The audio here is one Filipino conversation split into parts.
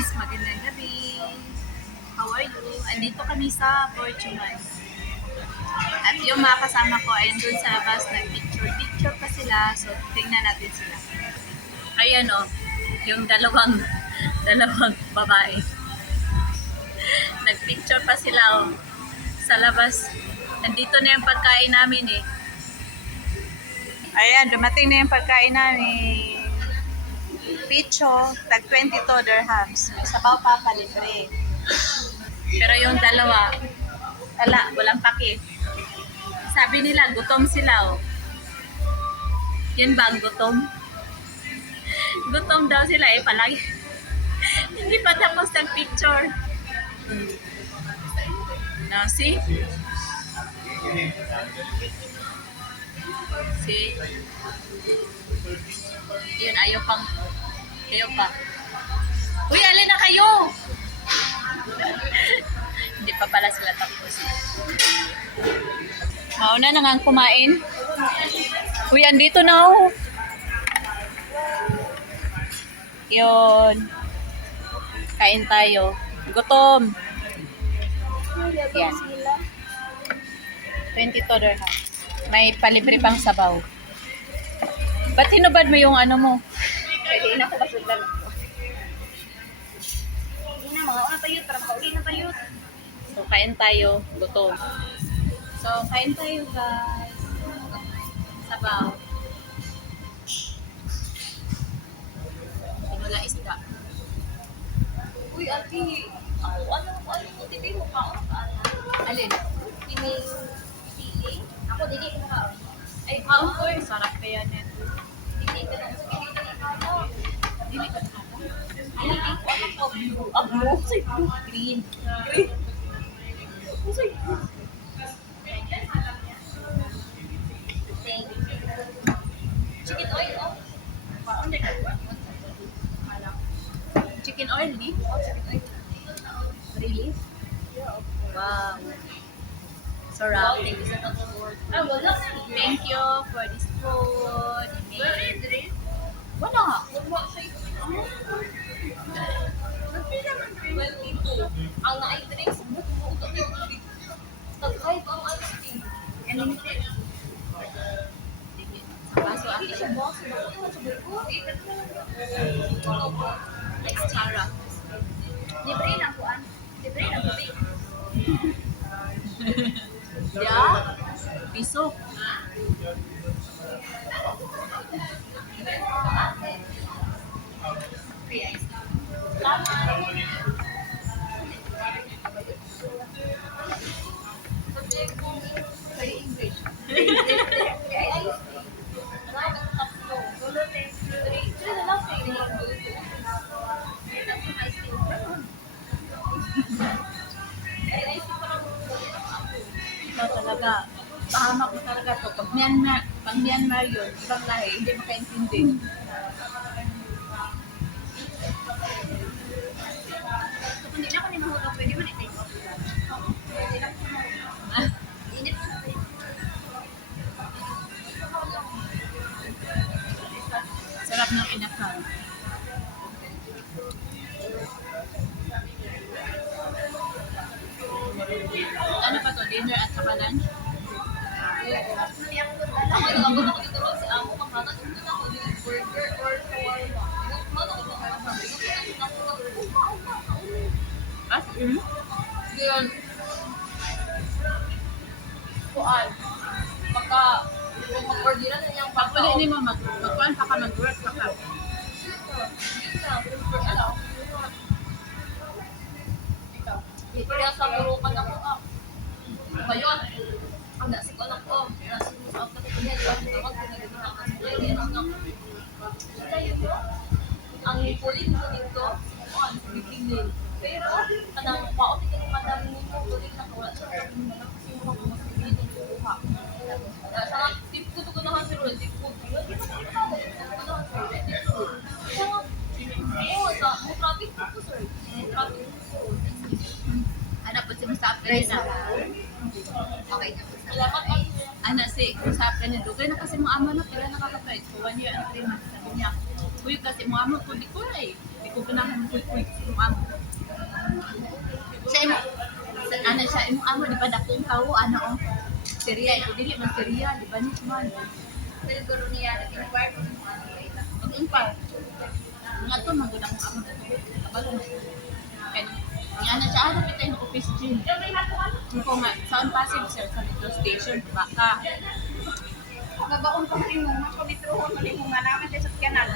guys, magandang gabi. How are you? Andito kami sa Portugal. At yung mga kasama ko ay doon sa labas, nag-picture pa sila. So, tingnan natin sila. Ayan o, yung dalawang babae. Nag-picture pa sila o. Sa labas, nandito na yung pagkain namin eh. Ayan, dumating na yung pagkain namin. Picho, tag 22 dirhams. May sabaw pa libre. Pero yung dalawa, walang paki. Sabi nila, gutom sila, oh. Yun ba ang gutom? Gutom daw sila, eh, palagi. Hindi pa tapos ng picture. Now, see? See? Yun, ayaw pa. Uy, alin na kayo! Hindi pa pala sila tapos. Mauna na nga kumain. Uy, andito na oh. Yun. Kain tayo. Gutom. Yan. 22 dirhams. May palibre pang sabaw. Ba't hinubad mo yung ano mo? Pwede na ko basudlan. Hindi na, mga una tayo, trabaho na tayo. So, kain tayo. Gutom. So, kain tayo guys. Sabaw. Wala isda. Uy, ate, ano, hindi mo ka. Alin? Pining pili. Ako, hindi ko ka. Ay, kauntoy. Sarap kaya neto. Hindi ko lang. Dili ka na. Hindi ko ano po. Abo, say green. Green. Say chicken oil, oh. Chicken oil, ni? Oh, chicken oil. Really? Yeah. Wow. Wow, Sarap. thank you so much, Lord. Ah, wala. Thank you for this food. Wala nga. Wala siya ito. Nagpila man rin. 22. Ang na-drinks, buto na yung tag-5 ang ice cream. Unlimited. Baso Hindi siya akin. boss. Bakit naman sa buko? Extra. Libre na kuan. Libre na gabi. Yeah. Piso. Ikaw talaga. Pahamak mo talaga to. Pag Myanmar yun, ibang lahi, hindi makaintindi. Kung hindi na ako ni mahulog, pwede mo na-take off. Init na tayo. Sarap ng inakal. Ano pa to? Dinner at saka lunch? Ako nagagod ako dito kasi ako pangkagat dito ako dito burger or shawarma. Ano ko ba As in? Yun. Kuan. Pagka yung mag-order na niyang Pag pala ini mo, magkuhan pa ka, mag-work pa ka. Yun na. Ano? Ikaw. Kaya sa burukan ako ah. Ngayon. Ang nasik ko lang ko. Nasik mo sa ako kasi yan. Tawag ko na rin ang pulin ko dito. Kuan. Bikinin. Pero, kanang paot ito yung madami nito. Tuloy na wala siya. Kasi mo kung mas pilitin ko kuha. Sa tip ko ito ko naman pero tip ko. Tip ko. Oo, sa mo traffic ko sir. Mo traffic ko. Hanap po siya sa after na. Okay na po. Salamat ay. Ana si, sa after na dugay na kasi mo amo na pila nakakapait. So 1 year and 3 months sabi niya. Uy, kasi mo amo ko di ko eh. Di Hindi ko ganahan quick yung amo. Sa imo, ano siya, imong amo, di ba dakong tao, ano o? Seriya, ito dili man seriya, di ba ni man? Siguro niya, nag-inquire ko ng ano ila. Mag-inquire. Mga to, magudang amo na to. Kabalo na. Kaya, nga na siya, ano kita yung office gym. Ko nga, saan Pasig sir, sa metro station, baka. Mabaon pa rin mo, makulitrohon mo rin mo nga naman sa kanan.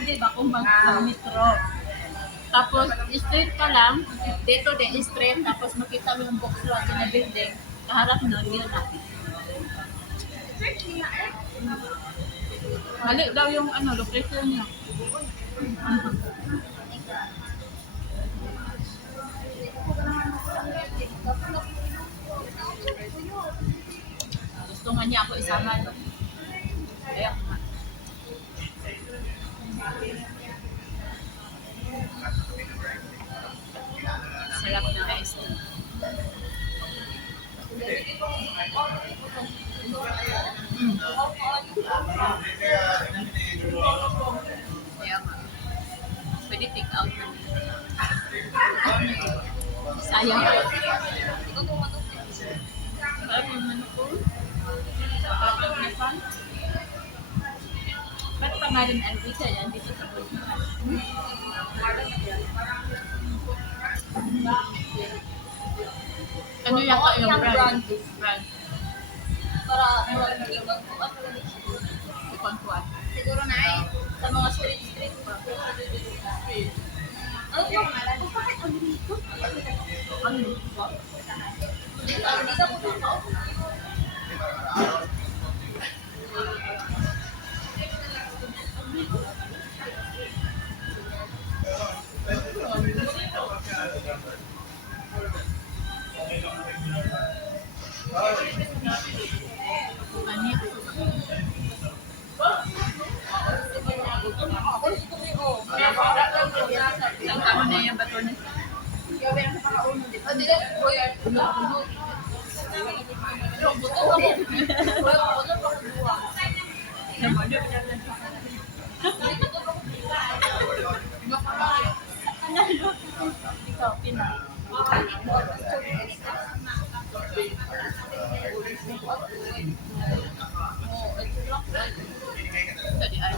Hindi ba kung bang metro. Tapos, straight ka lang, dito din, straight, tapos makita mo yung box lot na building, kaharap nun, yun na. Mali daw yung ano, location niya. Gusto nga niya ako isama. Kaya ako nga. Sarap na guys. Kaya nga. Pwede take out na. Sayang. Sarap yung manok ko. Sarap na pan. Ba't pangalan Alvita yan dito sa Pilipinas? Ano yung yung brand? Brand. Para iwan ko ang Ipangkuan. siguro na ay sa mga street pa. Ano yung ngalan? Bakit ang dito? Ano yun? Ang dito ko na ako. Ani? Ang tao na yung bato na. Oh, dili ko yan. Buto ko. Buto ko dua. Ikaw, pina. Tadi ay.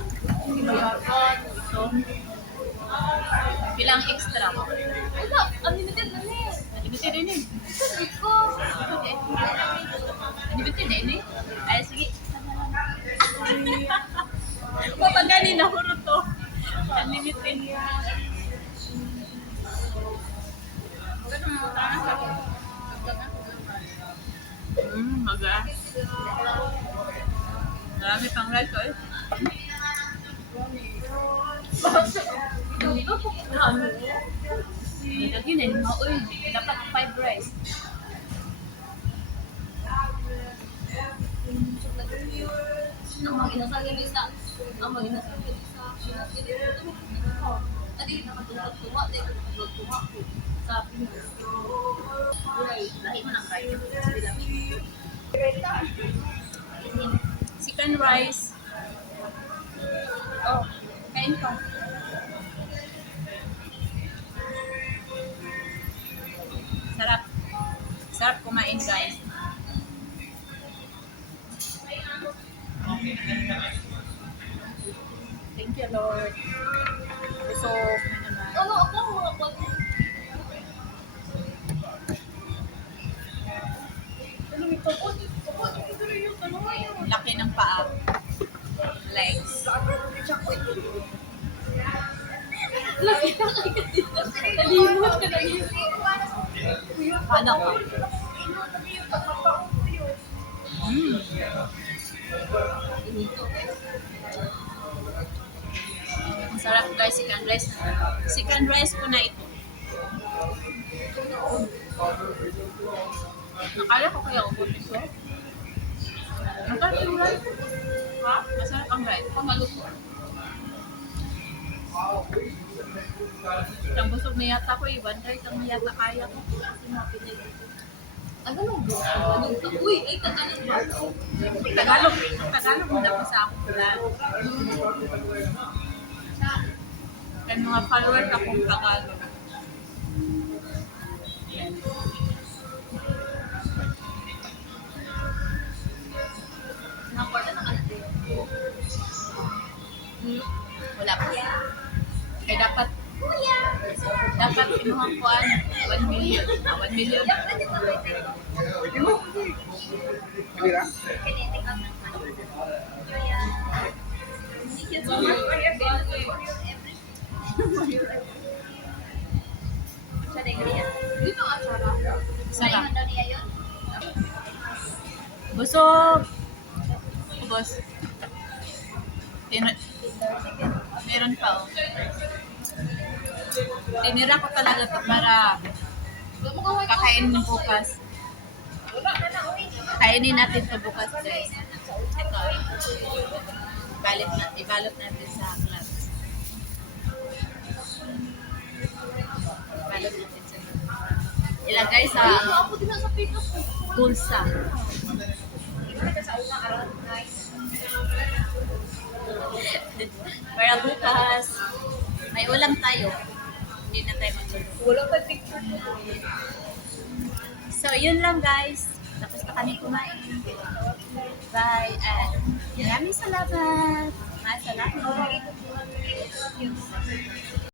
Bayaran, ito. Bilang extra. Wala, unlimited na ni. Limited din eh. Ito ko. Limited din eh. Ay, sige. Mapagani na huro to. Unlimited. Maga. Marami pang rice ko eh. Lagi na yung maoy. Dapat 5 rice. Ang mga inasal yung isa. Ang mga inasal yung isa. Adi, nakatulog tuwa. Dahil nakatulog tuwa ko. Sa Pinas. Lahi mo ng kayo. Chicken rice. Oh, kain ko. Sarap. Sarap kumain, guys. Thank you, Lord. Busog na naman. Ano ako mga kwento? Laki ng paa. Legs. Lagi ka kayo dito. Nalimot ka lang yun. Ano ko? Ang sarap guys, chicken rice. Chicken rice ko na ito. Nakala ko kaya ubod ito. Masarap yung rice. Ha? Masarap ang rice. Pamaluto. Ang busog na yata ko, Ivan. Rice ang yata kaya ko. Kasi mapinay ko. Ano nung buwan? Uy, ay Tagalog ba? Tagalog. Tagalog mo na po sa ako pula. May mga followers akong Tagalog. Yan. Nakwarta na ka natin. Wala pa. Kaya dapat pinuhang ko 1 million. 1 million. Kinetic ang kaya Hindi kids mo na. sa degree. Dito ang atsara. Sarap. Daw niya yun. Busog. Ubos. Meron pa oh. Tinira ko talaga to para kakainin bukas. Kainin natin to bukas guys. Ito. Ibalot natin sa cloth. Ibalot natin sa ilagay sa Ako din sa pikas ko. bulsa. Sa una around night. Para bukas, may ulam tayo. Hindi na tayo magluluto. Wala pa picture. So, yun lang guys. Tapos na kami kumain. Bye. And maraming salamat. Masalamat.